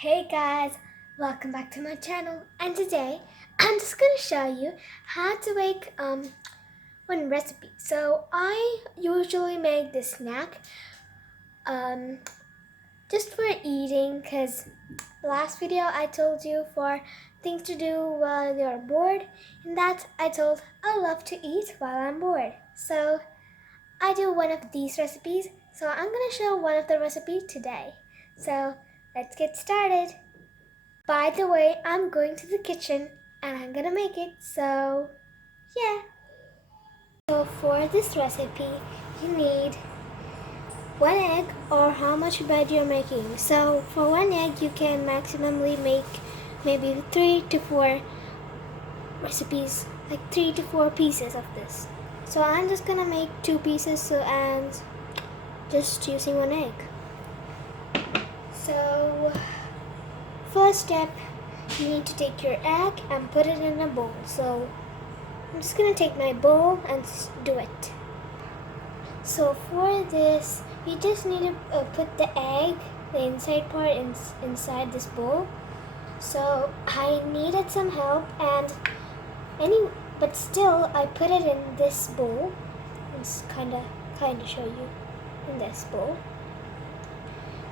Hey guys, welcome back to my channel, and today I'm just gonna show you how to make one recipe. So I usually make this snack just for eating, because last video I told you for things to do while you're bored, and that I told I love to eat while I'm bored. So I do one of these recipes, so I'm gonna show one of the recipes today. So let's get started. By the way, I'm going to the kitchen and I'm gonna make it, so yeah. So for this recipe, you need 1 egg, or how much bread you're making. So for 1 egg, you can maximally make maybe 3 to 4 recipes, like 3 to 4 pieces of this. So I'm just gonna make 2 pieces, and just using 1 egg. So first step, you need to take your egg and put it in a bowl. So I'm just gonna take my bowl and do it. So for this, you just need to put the egg, the inside part, inside this bowl. So I needed some help, but still I put it in this bowl. It's kind of show you in this bowl.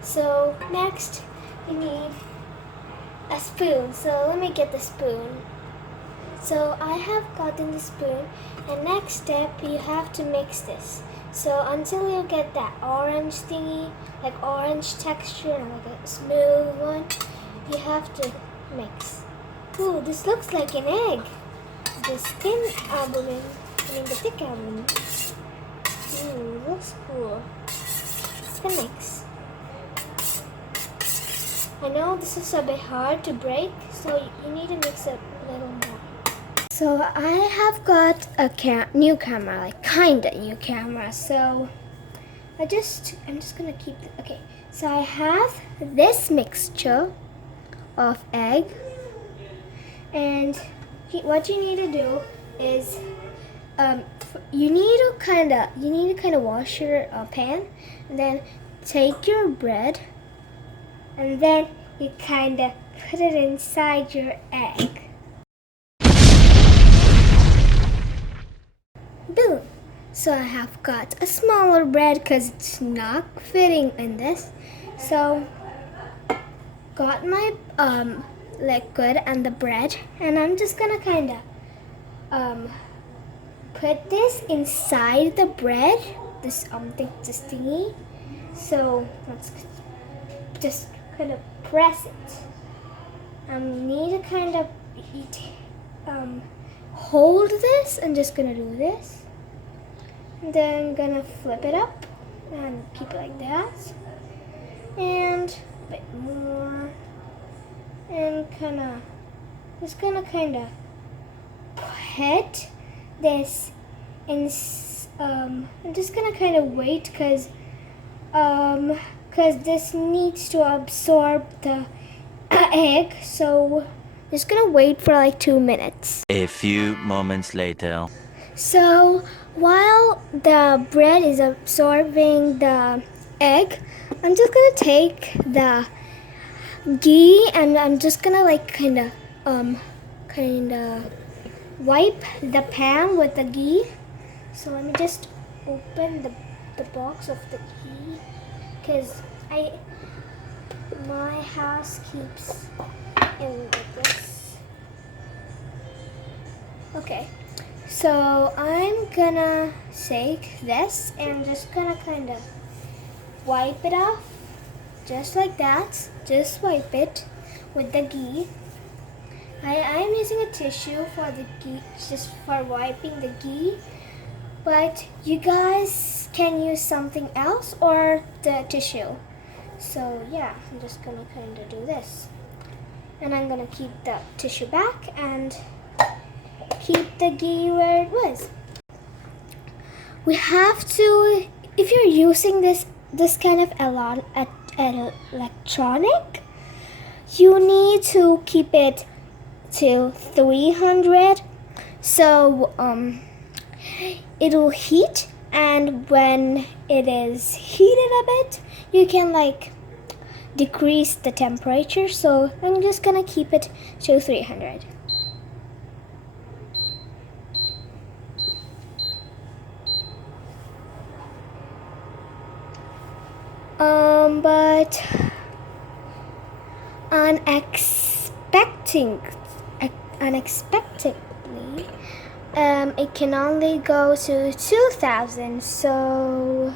So next, you need a spoon. So let me get the spoon. So I have gotten the spoon, and next step, you have to mix this. So until you get that orange thingy, like orange texture and like a smooth one, you have to mix. Ooh, this looks like an egg. The thick albumin. Ooh, looks cool. It's gonna mix. I know this is a bit hard to break, so you need to mix it a little more. So I have got a new camera, like kinda new camera. So I'm just gonna keep it. Okay, so I have this mixture of egg, and what you need to do is you need to kind of wash your pan, and then take your bread, and then you kind of put it inside your egg. Boom! So I have got a smaller bread because it's not fitting in this. So got my liquid and the bread, and I'm just gonna kind of put this inside the bread. This thingy. So let's just kind of press it. Need to kind of hold this. I'm just gonna do this, and then I'm gonna flip it up and keep it like that, and a bit more, and just gonna kind of put this in. I'm just gonna kind of wait because this needs to absorb the egg, so just gonna wait for like 2 minutes. A few moments later. So while the bread is absorbing the egg, I'm just gonna take the ghee, and I'm just gonna like kind of wipe the pan with the ghee. So let me just open the box of the ghee, because my house keeps in like this. Okay, so I'm gonna take this and just gonna kind of wipe it off, just like that. Just wipe it with the ghee. I'm using a tissue for the ghee, just for wiping the ghee, but you guys can use something else or the tissue. So yeah, I'm just gonna kind of do this, and I'm gonna keep the tissue back and keep the ghee where it was. We have to, if you're using this kind of electronic, you need to keep it to 300, so it'll heat, and when it is heated a bit, you can like decrease the temperature, so I'm just gonna keep it to 300. But unexpectedly, it can only go to 2000, so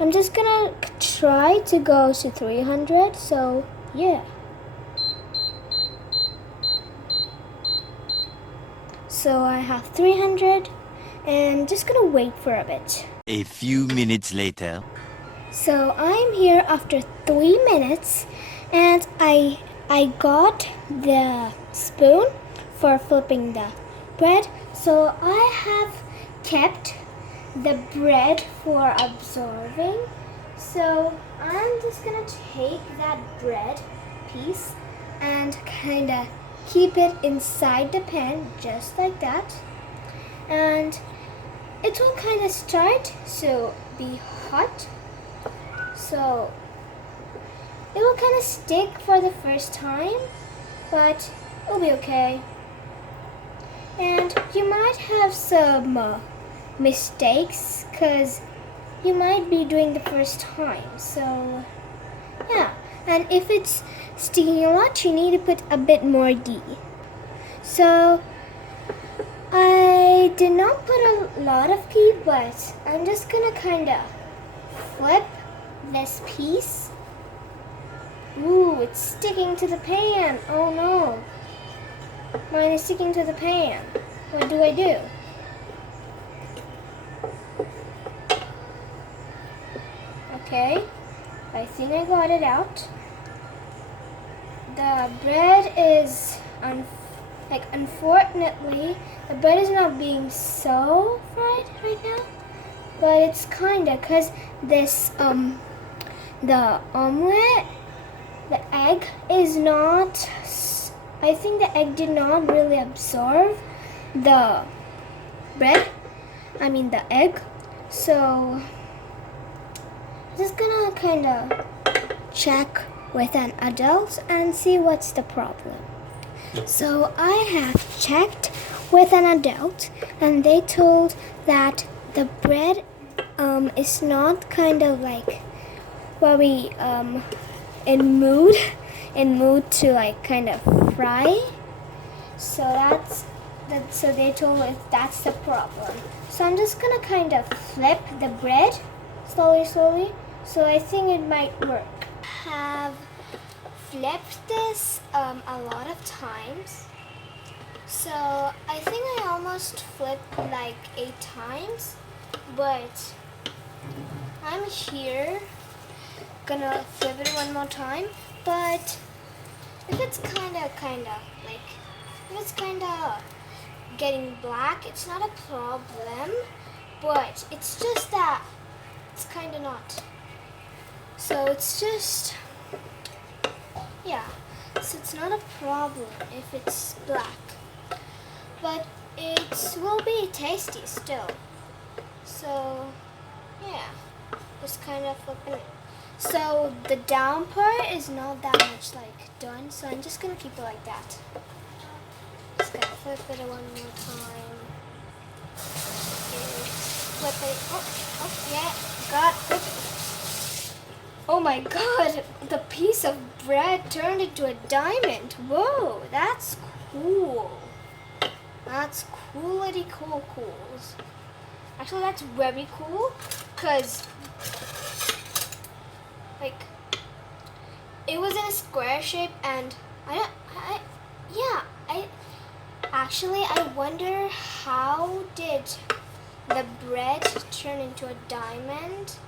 I'm just gonna try to go to 300, so yeah. So I have 300, and just gonna wait for a bit. A few minutes later. So I'm here after 3 minutes, and I got the spoon for flipping the bread. So I have kept the bread for absorbing. So I'm just gonna take that bread piece and kinda keep it inside the pan just like that. And it will kinda start to be hot. So it will kind of stick for the first time, but it'll be okay. And you might have some mistakes because you might be doing the first time. So yeah, and if it's sticking a lot, you need to put a bit more ghee. So I did not put a lot of ghee, but I'm just gonna kind of flip this piece. Ooh, it's sticking to the pan. Oh no. Mine is sticking to the pan. What do I do? Okay, I think I got it out. The bread is, unfortunately, the bread is not being so fried right now. But it's kinda, cause this, the omelet, the egg is not, I think the egg did not really absorb the bread, the egg. So, I'm just gonna kinda check with an adult and see what's the problem. So, I have checked with an adult, and they told that the bread is not kind of like very in mood to like kind of fry. So so they told us that's the problem. So I'm just gonna kind of flip the bread slowly. So I think it might work. Have flipped this a lot of times. So I think I almost flipped like 8 times, but I'm here gonna flip it one more time. But if it's kinda like, if it's kinda getting black, it's not a problem, but it's just that it's kinda not. So it's just, yeah, so it's not a problem if it's black, but it will be tasty still. So yeah, just kind of flipping it. So the down part is not that much like done, so I'm just gonna keep it like that. Just gonna flip it one more time. Okay. Flip it. Oh yeah, got it. Oh my god, the piece of bread turned into a diamond. Whoa, that's cool. That's coolity cools. Actually, that's very cool, cause like it was in a square shape, and I wonder how did the bread turn into a diamond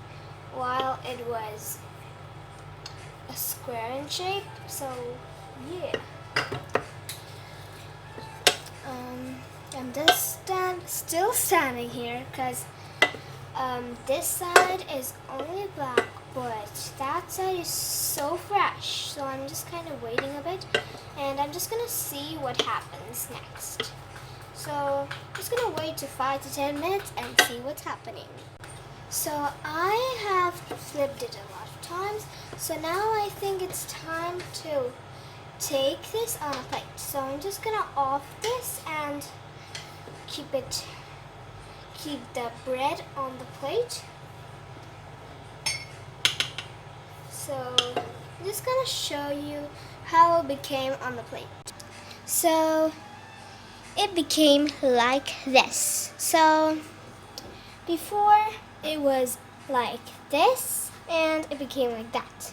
while it was a square in shape. So yeah. I'm just still standing here because this side is only black, but that side is so fresh. So I'm just kind of waiting a bit, and I'm just gonna see what happens next. So I'm just gonna wait to 5 to 10 minutes and see what's happening. So I have flipped it a lot times. So now I think it's time to take this on a plate. So I'm just gonna off this and keep the bread on the plate. So I'm just gonna show you how it became on the plate. So it became like this. So before it was like this and it became like that.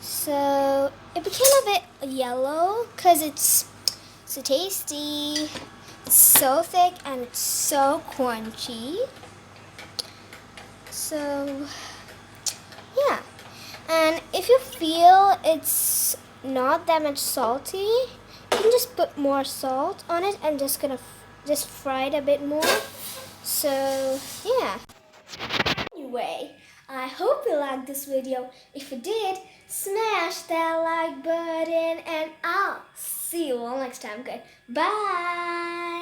So it became a bit yellow because it's so tasty, it's so thick, and it's so crunchy. So yeah, and if you feel it's not that much salty, you can just put more salt on it and just fry it a bit more. So yeah. Anyway, I hope you liked this video. If you did, smash that like button and I'll see you all next time. Okay, bye.